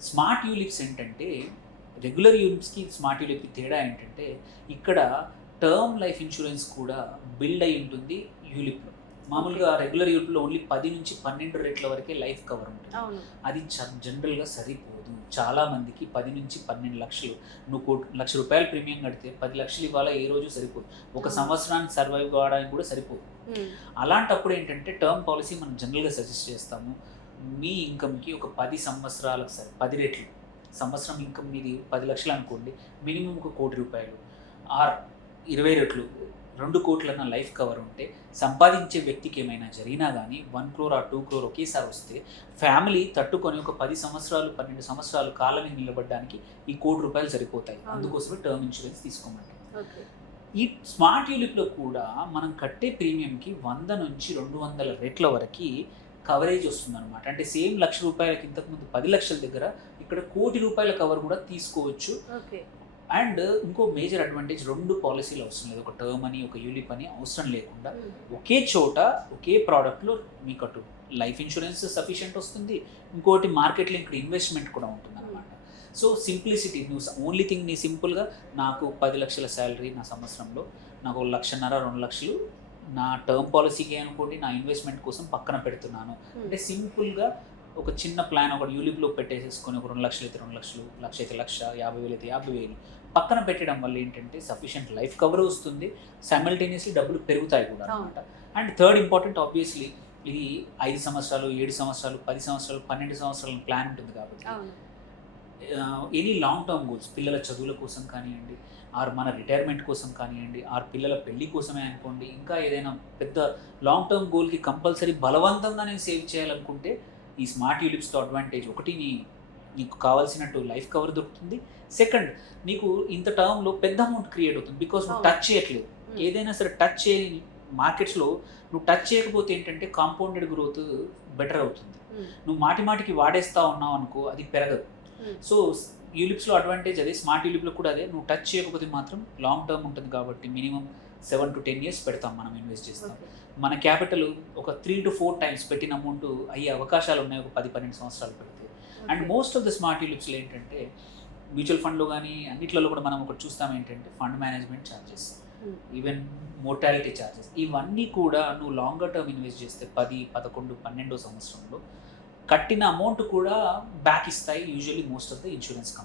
Smart ULIPs ఏంటంటే regular యూలిప్స్కి smart యూలిప్కి తేడా ఏంటంటే ఇక్కడ టర్మ్ లైఫ్ ఇన్సూరెన్స్ కూడా బిల్డ్ అయి ఉంటుంది యూలిప్లో మామూలుగా రెగ్యులర్ యూలిప్లో ఓన్లీ పది నుంచి పన్నెండు రేట్ల వరకే లైఫ్ కవర్ ఉంటుంది. అది జనరల్గా సరిపోదు. చాలా మందికి పది నుంచి పన్నెండు లక్షలు నువ్వు కోటి లక్ష రూపాయల ప్రీమియం కడితే పది లక్షలు ఇవాళ ఏ రోజు సరిపోదు. ఒక. సంవత్సరానికి సర్వైవ్ కావడానికి కూడా సరిపోదు. అలాంటప్పుడు ఏంటంటే టర్మ్ పాలసీ మనం జనరల్గా సజెస్ట్ చేస్తాము. మీ ఇన్కమ్కి ఒక పది సంవత్సరాలకు సరే పది రెట్లు. సంవత్సరం ఇన్కమ్ మీది పది లక్షలు అనుకోండి మినిమం ఒక కోటి రూపాయలు. ఆర్ ఇరవై రెట్లు రెండు కోట్లన్న లైఫ్ కవర్ ఉంటే సంపాదించే వ్యక్తికి ఏమైనా జరిగినా కానీ వన్ క్రోర్ ఆ టూ క్రోర్ ఒకేసారి వస్తే ఫ్యామిలీ తట్టుకొని ఒక పది సంవత్సరాలు పన్నెండు సంవత్సరాలు కాలమే నిలబడడానికి ఈ కోటి రూపాయలు సరిపోతాయి. అందుకోసమే టర్మ్ ఇన్సూరెన్స్ తీసుకోమంటారు ఈ స్మార్ట్ యూలిప్లో కూడా మనం కట్టే ప్రీమియంకి వంద నుంచి రెండు వందల రెట్ల వరకు కవరేజ్ వస్తుంది అనమాట అంటే సేమ్ లక్ష రూపాయలకి ఇంతకుముందు పది లక్షల దగ్గర ఇక్కడ కోటి రూపాయల కవర్ కూడా తీసుకోవచ్చు. అండ్ ఇంకో మేజర్ అడ్వాంటేజ్ రెండు పాలసీలు అవసరం లేదు. ఒక టర్మ్ అని ఒక యూలిప్ అని అవసరం లేకుండా ఉమ్, ఒకే చోట ఒకే ప్రోడక్ట్లో మీకు అటు లైఫ్ ఇన్సూరెన్స్ సఫిషియెంట్ వస్తుంది. ఇంకోటి మార్కెట్లో ఇక్కడ ఇన్వెస్ట్మెంట్ కూడా ఉంటుంది అనమాట సో సింప్లిసిటీ నువ్వు ఓన్లీ థింగ్ నీ సింపుల్గా నాకు పది లక్షల శాలరీ నా సంవత్సరంలో నాకు ఒక లక్షన్నర రెండు లక్షలు నా టర్మ్ పాలసీకి అనుకోండి నా ఇన్వెస్ట్మెంట్ కోసం పక్కన పెడుతున్నాను. ఉమ్, అంటే సింపుల్గా ఒక చిన్న ప్లాన్ ఒకటి యూలిప్లో పెట్టేసేసుకొని ఒక రెండు లక్షలు అయితే రెండు లక్షలు లక్ష అయితే లక్ష యాభై వేలు అయితే యాభై వేలు పక్కన పెట్టడం వల్ల ఏంటంటే సఫిషియంట్ లైఫ్ కవర్ వస్తుంది. సైమల్టేనియస్లీ డబ్బులు పెరుగుతాయి కూడా అనమాట అండ్ థర్డ్ ఇంపార్టెంట్ ఆబ్వియస్లీ ఇది ఐదు సంవత్సరాలు ఏడు సంవత్సరాలు పది సంవత్సరాలు పన్నెండు సంవత్సరాల ప్లాన్ ఉంటుంది కాబట్టి ఎనీ లాంగ్ టర్మ్ గోల్స్ పిల్లల చదువుల కోసం కానివ్వండి ఆర్ మన రిటైర్మెంట్ కోసం కానివ్వండి ఆర్ పిల్లల పెళ్ళి కోసమే అనుకోండి ఇంకా ఏదైనా పెద్ద లాంగ్ టర్మ్ గోల్కి కంపల్సరీ బలవంతంగా నేను సేవ్ చేయాలనుకుంటే ఈ స్మార్ట్ యూలిప్స్తో అడ్వాంటేజ్ ఒకటి నీ నీకు కావాల్సినట్టు లైఫ్ కవర్ దొరుకుతుంది. సెకండ్ నీకు ఇంత టర్మ్లో పెద్ద అమౌంట్ క్రియేట్ అవుతుంది బికాస్ నువ్వు. టచ్ చేయట్లేదు. ఏదైనా సరే టచ్ చేయని మార్కెట్స్లో నువ్వు టచ్ చేయకపోతే ఏంటంటే కాంపౌండెడ్ గ్రోత్ బెటర్ అవుతుంది. నువ్వు మాటి మాటికి వాడేస్తా ఉన్నావు అనుకో అది పెరగదు. సో యూలిప్స్లో అడ్వాంటేజ్ అదే స్మార్ట్ యూలిప్లో కూడా అదే. నువ్వు టచ్ చేయకపోతే మాత్రం లాంగ్ టర్మ్ ఉంటుంది కాబట్టి minimum seven to ten years పెడతాం మనం ఇన్వెస్ట్ చేస్తాం. మన క్యాపిటల్ ఒక త్రీ టు ఫోర్ టైమ్స్ పెట్టిన అమౌంట్ అయ్యే అవకాశాలు ఉన్నాయి ఒక పది పన్నెండు సంవత్సరాలు పెడితే. And. Most of the smart యూలిప్స్లో ఏంటంటే మ్యూచువల్ ఫండ్లో కానీ అన్నిట్లలో కూడా మనం ఒకటి చూస్తాం ఏంటంటే fund management charges even mortality charges ఇవన్నీ కూడా నువ్వు లాంగర్ టర్మ్ ఇన్వెస్ట్ చేస్తే పది పదకొండు పన్నెండో సంవత్సరంలో కట్టిన అమౌంట్ కూడా బ్యాక్ ఇస్తాయి usually most of the insurance company